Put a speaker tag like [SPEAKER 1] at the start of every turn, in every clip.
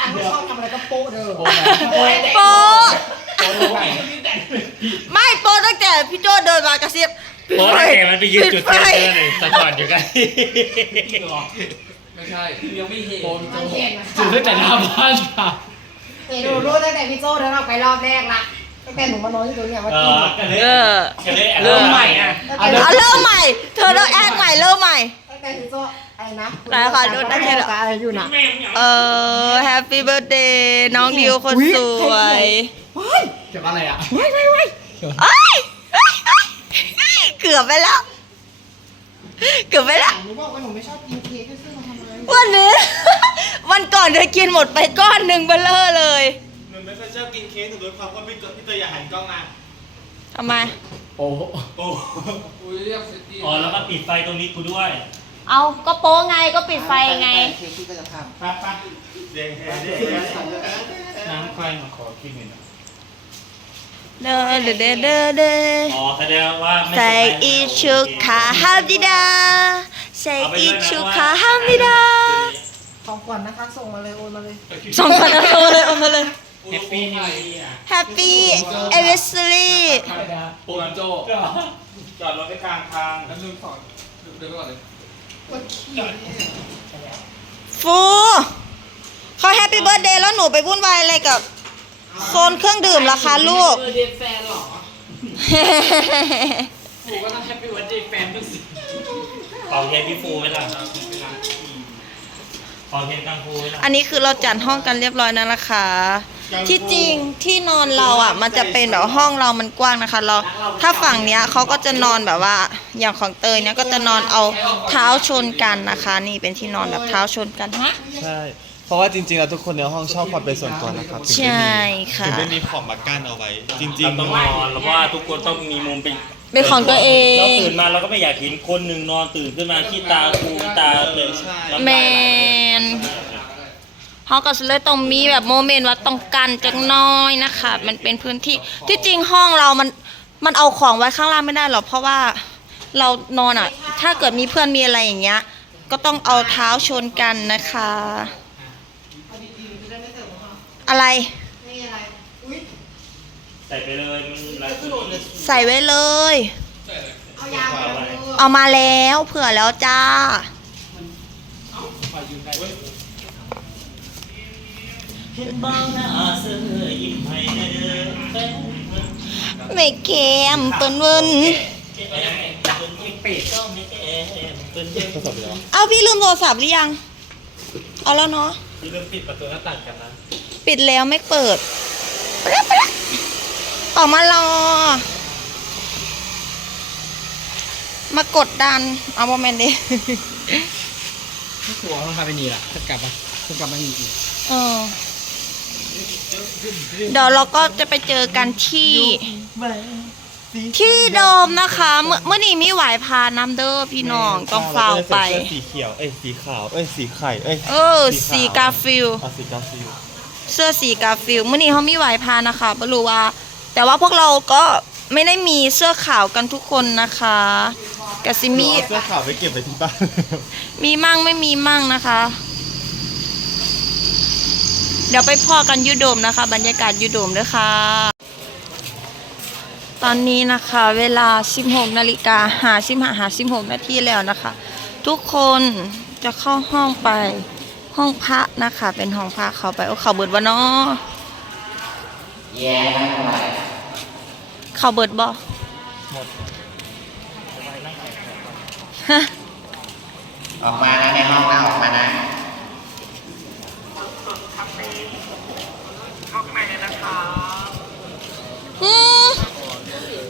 [SPEAKER 1] ตังค์ชอบทำอะ
[SPEAKER 2] ไรก็โป้เด้
[SPEAKER 1] อโป้โป๊
[SPEAKER 2] ไม่โป้ตั้งแต่พี่โจเดินมากระซิบ
[SPEAKER 3] โป๊ะตั้งแต่มันไปยืนจุดเต้นเลยสะก่อนอยู่กัน
[SPEAKER 4] ไม่ใช่
[SPEAKER 3] ยังไม่เห็น
[SPEAKER 4] จุดตั้งแต่หน้าบ้านค่ะ
[SPEAKER 1] หนูรู้ตั้งแต่พี่โจเดินออกไปรอบแรกละตั้งแต่หนูมานอนที่ตัวเนี้มา
[SPEAKER 3] ตี
[SPEAKER 2] เออ
[SPEAKER 3] เริ่มใหม่อะ
[SPEAKER 2] เริ่มใหม่ เธอเริ่มแอดใหม่เริ่มใหม่
[SPEAKER 1] ตั้งแต่พี่โจ ไรนะ
[SPEAKER 2] ไหนขอดูหน้าเธอเหรอ
[SPEAKER 1] อะไรอยู่นะ
[SPEAKER 2] เออ Happy Birthday น้องดิวคนสวย
[SPEAKER 4] เก็บอะไรอะ
[SPEAKER 2] เอ้ยเอ้ยเอ้ยเอ้ยเกือบไปแล้ว เกือบไปแล้ว
[SPEAKER 1] หนูบอกว่าหนูไม่ชอบกินเค้กก็ซื้อมาทำไม
[SPEAKER 2] วันนี้ วันก่อนเธอกินหมดไปก้อนหนึ่งเบลเลอร์เลย
[SPEAKER 5] หนูไม่ค่อยชอบกินเค้กหนูโดยความว่าพี่เกิดพี่เตยอย่าหันกล้องมา
[SPEAKER 2] ทำไม
[SPEAKER 4] โอ้
[SPEAKER 5] โอ้
[SPEAKER 4] อุ้ยเรียกเซตตี้
[SPEAKER 3] อ๋อแล้วก็ปิดไฟตรงนี้กูด้วย
[SPEAKER 2] เอาก็โป้ไงก็ปิดไฟไง
[SPEAKER 1] เค้กพี่ก็จะท
[SPEAKER 5] ไปไปเด้งเด้งเด้ง
[SPEAKER 3] น้ำไฟมาขอคิดหนึ่ง
[SPEAKER 2] เด้อเด้อเด้อเด้อเด้อ
[SPEAKER 3] อ๋อแสดงว่าไม่
[SPEAKER 2] ใส่อีชุกขาฮัมดิดาใส่อีชุกขาฮัมดิดาำ
[SPEAKER 1] ของขวัญนะคะ ส่งมาเลยโอนมาเลย
[SPEAKER 2] สองพันเอามาเลยเอามาเลย
[SPEAKER 3] แฮปปี้นิวเยียร์
[SPEAKER 2] Happy Anniversary
[SPEAKER 4] โปมโจ
[SPEAKER 5] จอดรถไปกลางทาง
[SPEAKER 4] น้ำนึ่งสอนเดินไปก่อนเลย
[SPEAKER 2] ฟูเขาแฮปปี้เบิร์ดเดย์แล้วหนูไปวุ่นวายอะไรกับโซนเครื่องดื่มล่ะคะลูก
[SPEAKER 4] เบอร์เดย์แฟนหรอผูก็ต้องแฮปปี้วันเดย์แฟนด้วยสิ
[SPEAKER 3] เป่าเทียนพี่ฟูไหมล่ะเป่าเทียนกังฟูไหมล่ะ
[SPEAKER 2] อันนี้คือเราจัดห้องกันเรียบร้อยแล้วนะคะ ที่จริงที่นอนเราอะ มันจะเป็นแบบห้องเรามันกว้างนะคะ เราถ้าฝั่งเนี้ยเขาก็จะนอนแบบว่าอย่างของเตยเนี้ยก็จะนอนเอาเท้าชนกันนะคะ นี่เป็นที่นอนแบบเท้าชนกันฮะ
[SPEAKER 6] ใช่ เพราะว่าจริงๆแล้วทุกคนในห้องชอบความเป็นส่วนตัวนะครับถึง
[SPEAKER 2] ใช่
[SPEAKER 6] ได้มี
[SPEAKER 2] ค่ะ
[SPEAKER 6] ถึงได้มีของมากั้นเอาไว้ จริง
[SPEAKER 3] เราต้องนอนแล้วว่าทุกคนต้องมีมุมเป็น
[SPEAKER 2] เป็นของตัวเอ
[SPEAKER 3] เรา
[SPEAKER 2] ง
[SPEAKER 3] ตื่นมาเราก็ไม่อยากเห็นคนหนึ่งนอนตื่นขึ้นมาขี้ตาคูตาเป็นน้ำ
[SPEAKER 2] แม
[SPEAKER 3] ลายไหล
[SPEAKER 2] น เขาก็เลยต้องมีแบบโมเมนต์ว่าต้องกันจักหน้อยนะคะ มันเป็นพื้นที่ที่จริงห้องเรามันมันเอาของไว้ข้างล่างไม่ได้หรอกเพราะว่าเรานอนอะ ถ้าเกิดมีเพื่อนมีอะไรอย่างเงี้ย ก็ต้องเอาเท้าชนกันนะคะ อะไร
[SPEAKER 3] ใส่ไปเลยมันหลาย
[SPEAKER 2] ใส่ไว้เลย เอามาแล้วเผื่อแล้วจ้า
[SPEAKER 3] เห็นบ้างหน้าเสื้อยิ้มให้เด้อแฟน
[SPEAKER 2] ไม่เกมเปิ้นเวิน
[SPEAKER 3] เป็ดก็ไม่แก่เป็นเด็ก
[SPEAKER 2] เอาพี่ลืมโทรศัพท์หรือยัง เอาแล้วเนาะ
[SPEAKER 3] ที่เริ่มปิดประตูหน้าต่างกันนะ
[SPEAKER 2] ปิดแล้วไม่เปิดไปแล้วไปแล้วออกมารอ มากดดัน เอาโมเมนต์ดิ
[SPEAKER 4] หัวต้องพาไปนี่ล่ะถ้ากลับมาถ้ากลับมานี่อีก
[SPEAKER 2] เออ เดี๋ยวเราก็จะไปเจอกันที่ที่โดมนะคะเมื่อเมื่อนี้มีไหวพาน้ำเด้อพี่น้องต้องฟาวไป
[SPEAKER 6] เสื้อสีเขียวเอ้ยสีขาวเอ้ยสีไข่เอ้ย
[SPEAKER 2] เออ สีกาฟิล
[SPEAKER 6] เอาสีกาฟิว
[SPEAKER 2] เสื้อสีกาฟิลเมื่อนี้เขามีไหวพานะคะไม่รู้ว่า แต่ว่าพวกเราก็ไม่ได้มีเสื้อขาวกันทุกคนนะคะกะซิมี
[SPEAKER 6] เอาเสื้อขาวไปเก็บไปที่บ้าน
[SPEAKER 2] มีมั่งไม่มีมั่งนะคะ เดี๋ยวไปพ่อกันยุโดมนะคะ บรรยากาศยุโดมด้วยค่ะ ตอนนี้นะคะ เวลา 16นาฬิกาหาสิบหาหาสิบหกนาทีแล้วนะคะ ทุกคนจะเข้าห้องไปห้องพระนะคะ เป็นห้องพระเขาไปโอ้เขาเบิดบ่เนาะแย่เขาเบิดบ่หมด
[SPEAKER 7] ออกมานะในห้องนะออกมานะ
[SPEAKER 2] อืม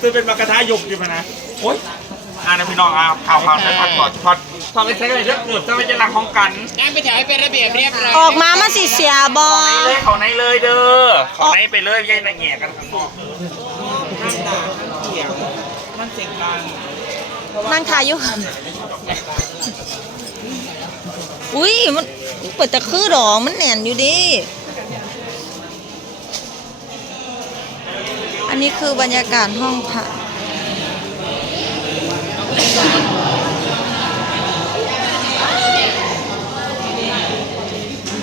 [SPEAKER 5] ซื้อเป็นมากระทะหยกอยู่มานะโอ๊ยอ่านะพี่น้องอ่าข่าวข่าวใช้ผักก่อนพอดพอไปใช้กันเลยเลือกหมดจะไม่จะหลังของกัน
[SPEAKER 4] งานไปแถวให้เป็นระเบียบเรียบร้อย
[SPEAKER 2] ออกมามาสิเสียบอ
[SPEAKER 5] เลยเขาในเลยเด้อเขาในไปเลยยัยละแง่กันข้างนอกมันเสียงดัง
[SPEAKER 2] นั่งทายอยู่อุ้ยมันเปิดจะคือดอกมันแหน่นอยู่ดิ นนี้คือบรรยากาศห้องพัก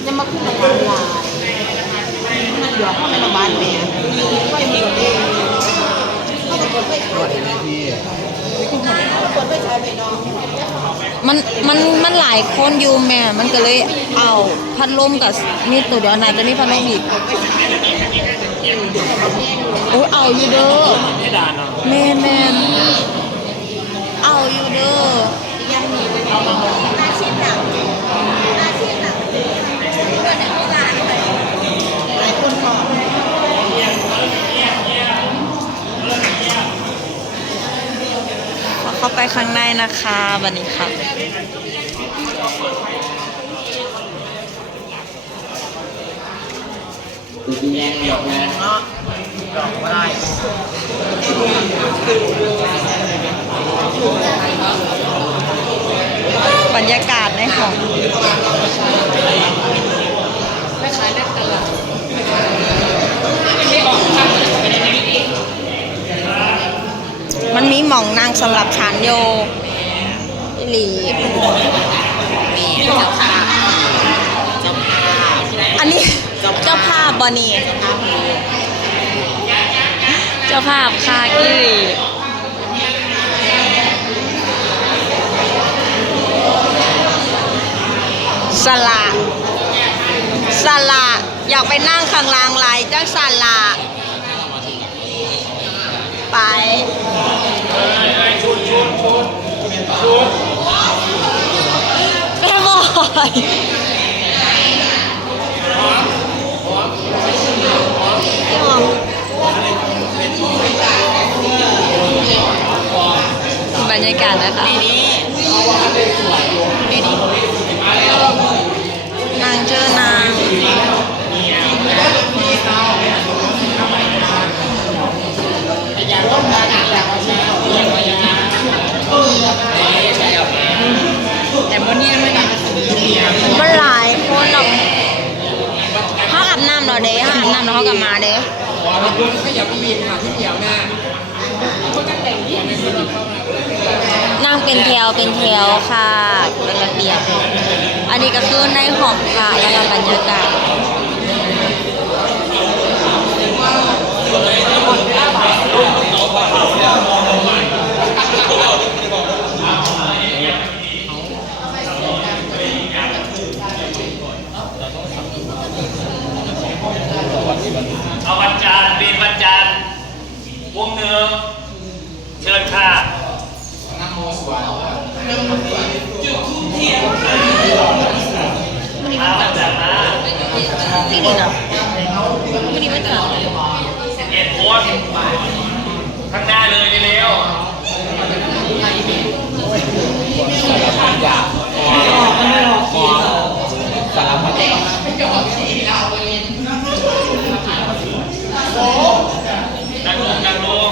[SPEAKER 1] จะมาขึ้นมาทำลายมันเหลือเข้าไปในบ้านแม่ไปหมดเลยเขาก็เปิดไฟฉายเนาะเปิดไฟฉายไปเนาะ
[SPEAKER 2] มันมันมันหลายคนอยู่แม่ มันก็เลยเอาพัดลมกับนี่ตัวเดียวนายจะมีพัดลมอีกโอ้ยเอาอยู่เด้อแม่แม่เอาอยู่เด้อ
[SPEAKER 1] อาชีพหลักอาชีพหลักเพื่อนในโรงงานเลยหลายคนพอ
[SPEAKER 2] ข้างในนะคะวันนี้ค่ะ
[SPEAKER 7] แยกหยกนะเนาะหยกไม่ได้
[SPEAKER 2] บรรยากาศในห้องมัน มีหม่องนั่งสำหรับชานโยอิหลี
[SPEAKER 7] เจ้าภาพเจ้าภาพ
[SPEAKER 2] อันนี้เจ้าภาพบอนี่เจ้าภาพคากิลีสละสละอยากไปนั่งข้างล่างไหลายจังสละไป แม่บอยบรรยากาศนะคะนางเจอนาง เหรอเด้เขาอาบน้ำแล้วเขากลับมาเด้นั่งเป็นแถวเป็นแถวค่ะเป็นระเบียบ อันนี้ก็คือในห้องค่ะแล้วก็บรรยากาศ
[SPEAKER 3] เอาวันจันทร์เป็นวันจันทร์วงหนึ่งเชิญค่ะมาวันจัน ที่
[SPEAKER 2] นี่เนาะวันนี้มันเกิด
[SPEAKER 3] เอ็ดโคนข้างหน้าเลยเร็ว
[SPEAKER 6] สารพัด
[SPEAKER 3] นั่งลงนั่งลง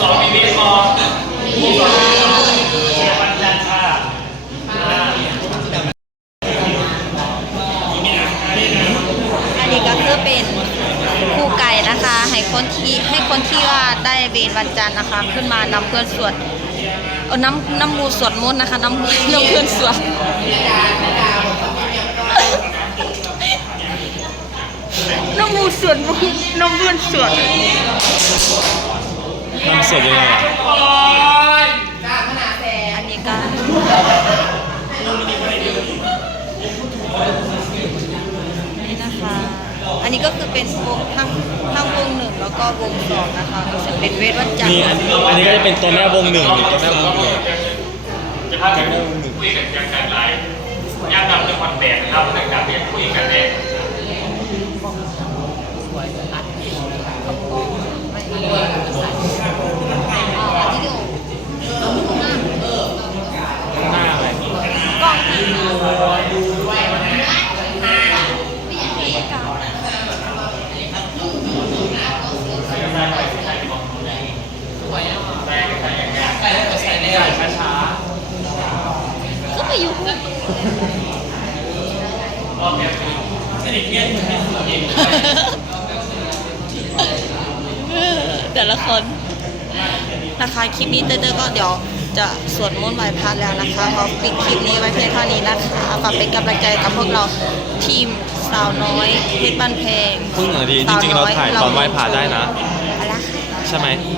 [SPEAKER 3] สองมีเมตรมองวันจันทร์ค่ะ
[SPEAKER 2] อันนี้ก็คือเป็นครูไก่นะคะ ให้คนที่ให้คนที่ว่าได้เวรวันจันทร์นะคะ ขึ้นมานำเพื่อนสวดเออน้ำน้ำมูสวดมนต์นะคะน้ำน้ำเพื่อนสวดน้ำมูสวดมนต์น้ำเพื่อนสวด
[SPEAKER 6] ทำเสร็จยังไงอะ
[SPEAKER 2] อันนี้ก็ นี่นะคะ อันนี้ก็คือเป็นวงทั้งทั้งวงหนึ่งแล้วก็วงสองนะคะก็จะเป็นเวทวันจันท
[SPEAKER 6] มี
[SPEAKER 2] ร์
[SPEAKER 6] อันอันนี้ก็จะเป็นตัวแม่วงหนึ่งหรือตัวแม่วงหนึ่ง
[SPEAKER 3] จะพาไปคุยกันกันกันไลฟ์ย่างนำเรื่องวันแดดนะครับเรื่องการเรียนคุยกันเอง
[SPEAKER 2] แต่ละคนนะคะคลิปนี้เต้ยๆก็เดี๋ยวจะสวดมนต์ไหว้พระแล้วนะคะขอปิดคลิปนี้ไว้เพียงเท่านี้นะคะฝากเป็นกำลังใจกับพวกเราทีมสาวน้อยเพชรบ้านแพง
[SPEAKER 6] พึ่งเหรอดีจริงๆเราถ่ายตอนไหว้พระได้นะ
[SPEAKER 2] อะไรค่ะ
[SPEAKER 6] ใช่ไหม
[SPEAKER 2] ไ